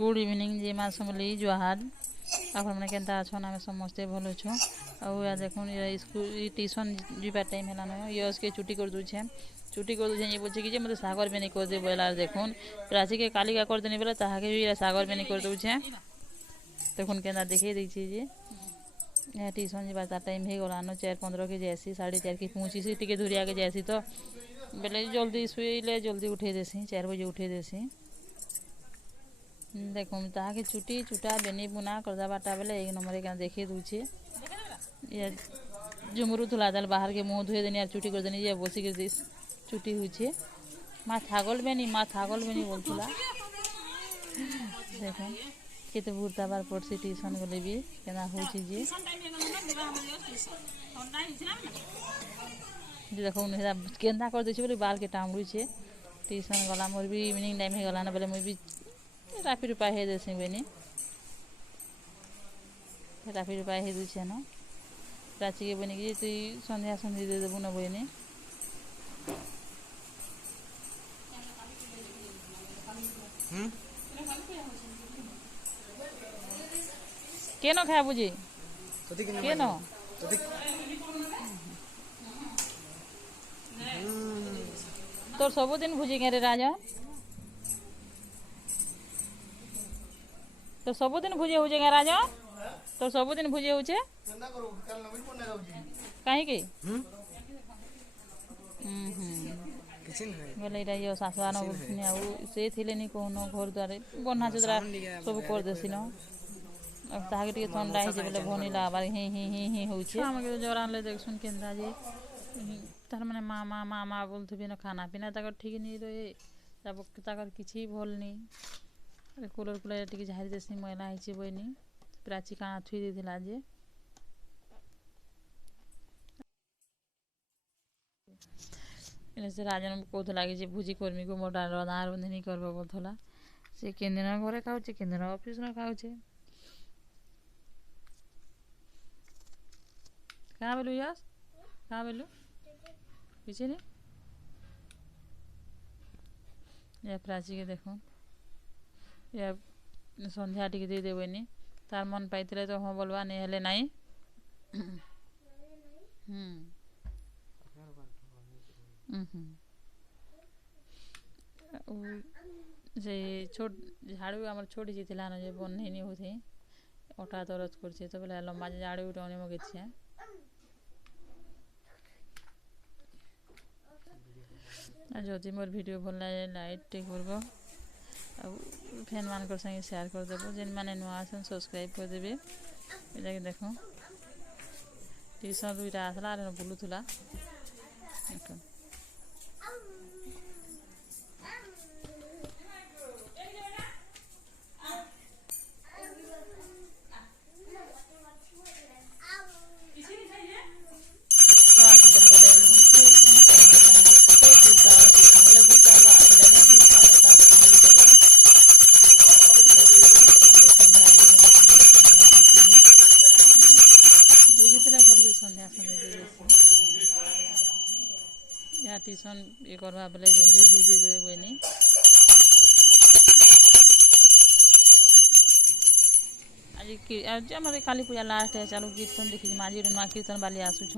Good evening जे माँ समली जुहार आप मैंने केन्ता अच्छन आम समस्ते भल अच्छु आ देखुन स्कूल ट्यूशन जीवा टाइम है यश के छुट्टी कर दूचे ये बोचे कि मतलब सागर बेनी कर दे बोला देखुन प्राची के काली का कर देनी बोला ताके भी सागर बेनी कर दूचे देखुन केन्ता देखे दीची जे ट्यूशन जीवा टाइम हो गलान 4:15 के जैसी 4:30 की पहुँची टी धुरिया के जैसी तो बेले जल्दी शुले जल्दी उठे देसी 4 बजे उठे देसी देखो ताके छुट्टी छुटा बेनी बुना करदा बाटा बेले एक नंबर के देखे दूचे ये जुमरू थुला दल बाहर के मुंह धोए देनी और छुट्टी कर देनी ये बसी के छुट्टी हुचे माँ थागल बेनी बोलथुला देखो केते बुरता बार पड़सी ट्यूशन गले भी केना होची जे देखो उन्हें केंदा कर देछि बोले बाल के टांगुई छे ट्यूशन गला मोर भी इवनिंग टाइम हे गला ना बोले मुई भी राफी रूपा हे देसी बेनी राफी रूपा हे दूचे न प्राची के बनी कि तुई संध्या संधि दे देबु न बनी केनो खाया बुझी केनो तोर सबुदिन भुजी गे रे राजा तो सबुदिन भुजे हो जाएगा राजा तो सबुदिन भुजे हो कहीं की बोले ये शाशुआ से थिले नहीं कहनो घर द्वार बना चुदरा सब कर देसी न अब ताके टिके ठंडा ही बोले भनिला आबार ही होउछे हमके जरान ले देख सुन केंदा जे तार माने मामा मामा बोलथबे न खाना पीना ताकर ठीक नहीं रहे तब ताकर किछि भल नहीं कूलर कूलर टी झाड़ी देसी मैला है बनी प्राची काना थुई देला जे से राजन कहला कि भुजी कर्मी को मोटा रंधा रंधनी करब बोलथला से केन दिन घरे खाऊे केन दिन ऑफिस न खाऊे कहाँ बोलू यश कहाँ बोलू पीछे नहीं या प्राची के देखो या संध्या टी दे देबनी तार मन पाइले तो हाँ बोलवा नहीं हेले नहीं से छोट झाड़ू आम छोटी जी थी जे बन नहीं होती अटा दरद कर तो बोले लंबा झाड़ू उठे मगे जदि मोर वीडियो भल लगे लाइक टे करब फैन मान संगे शेयर करदेव जेन मैंने नुआ आसन सब्सक्राइब करदे ये देख ट्यूशन दुईटा आसला बुलूला ट्यूशन ये करवा बेले जल्दी दे देबनी आज आज काली पूजा लास्ट है चलो कीर्तन देखी माझी नुआ कीर्तन वाली आसुछ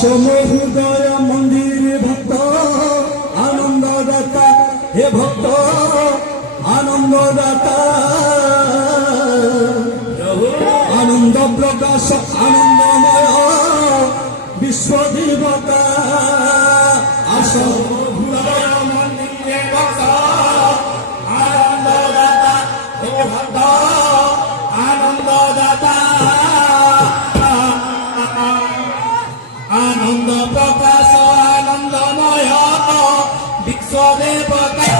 সমহৃদয় মন্দির ভক্ত আনন্দদাতা হে ভক্ত আনন্দদাতা আনন্দ প্রকাশ আনন্দময় বিশ্বদেবতা সমহৃদয় মন্দির ভক্ত আনন্দদাতা হে ভক্ত আনন্দদাতা আনন্দ প্রকাশ আনন্দময় বিশ্বদেবতা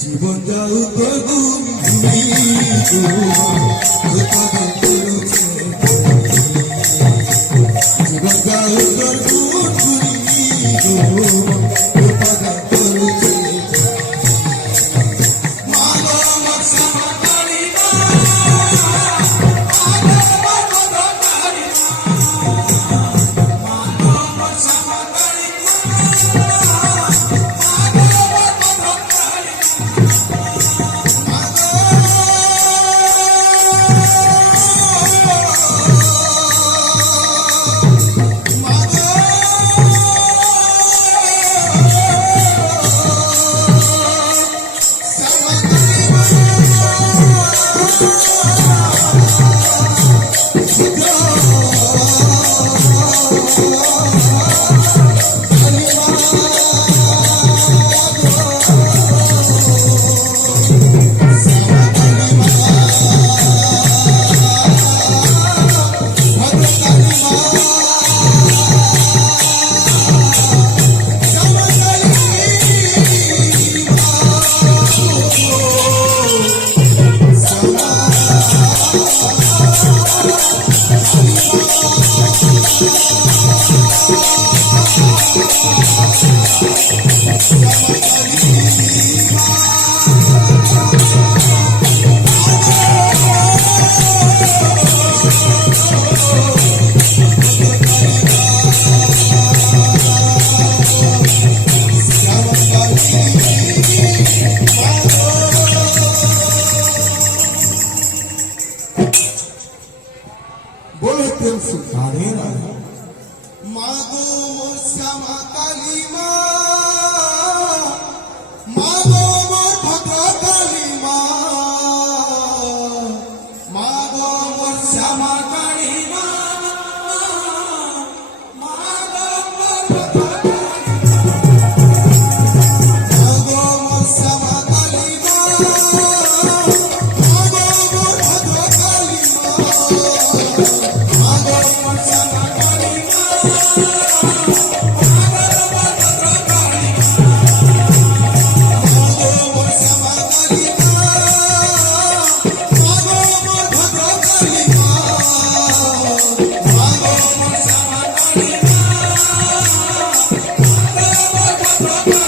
জীবন যাও মা গো মোর ভদ্র কালী মা Thank you.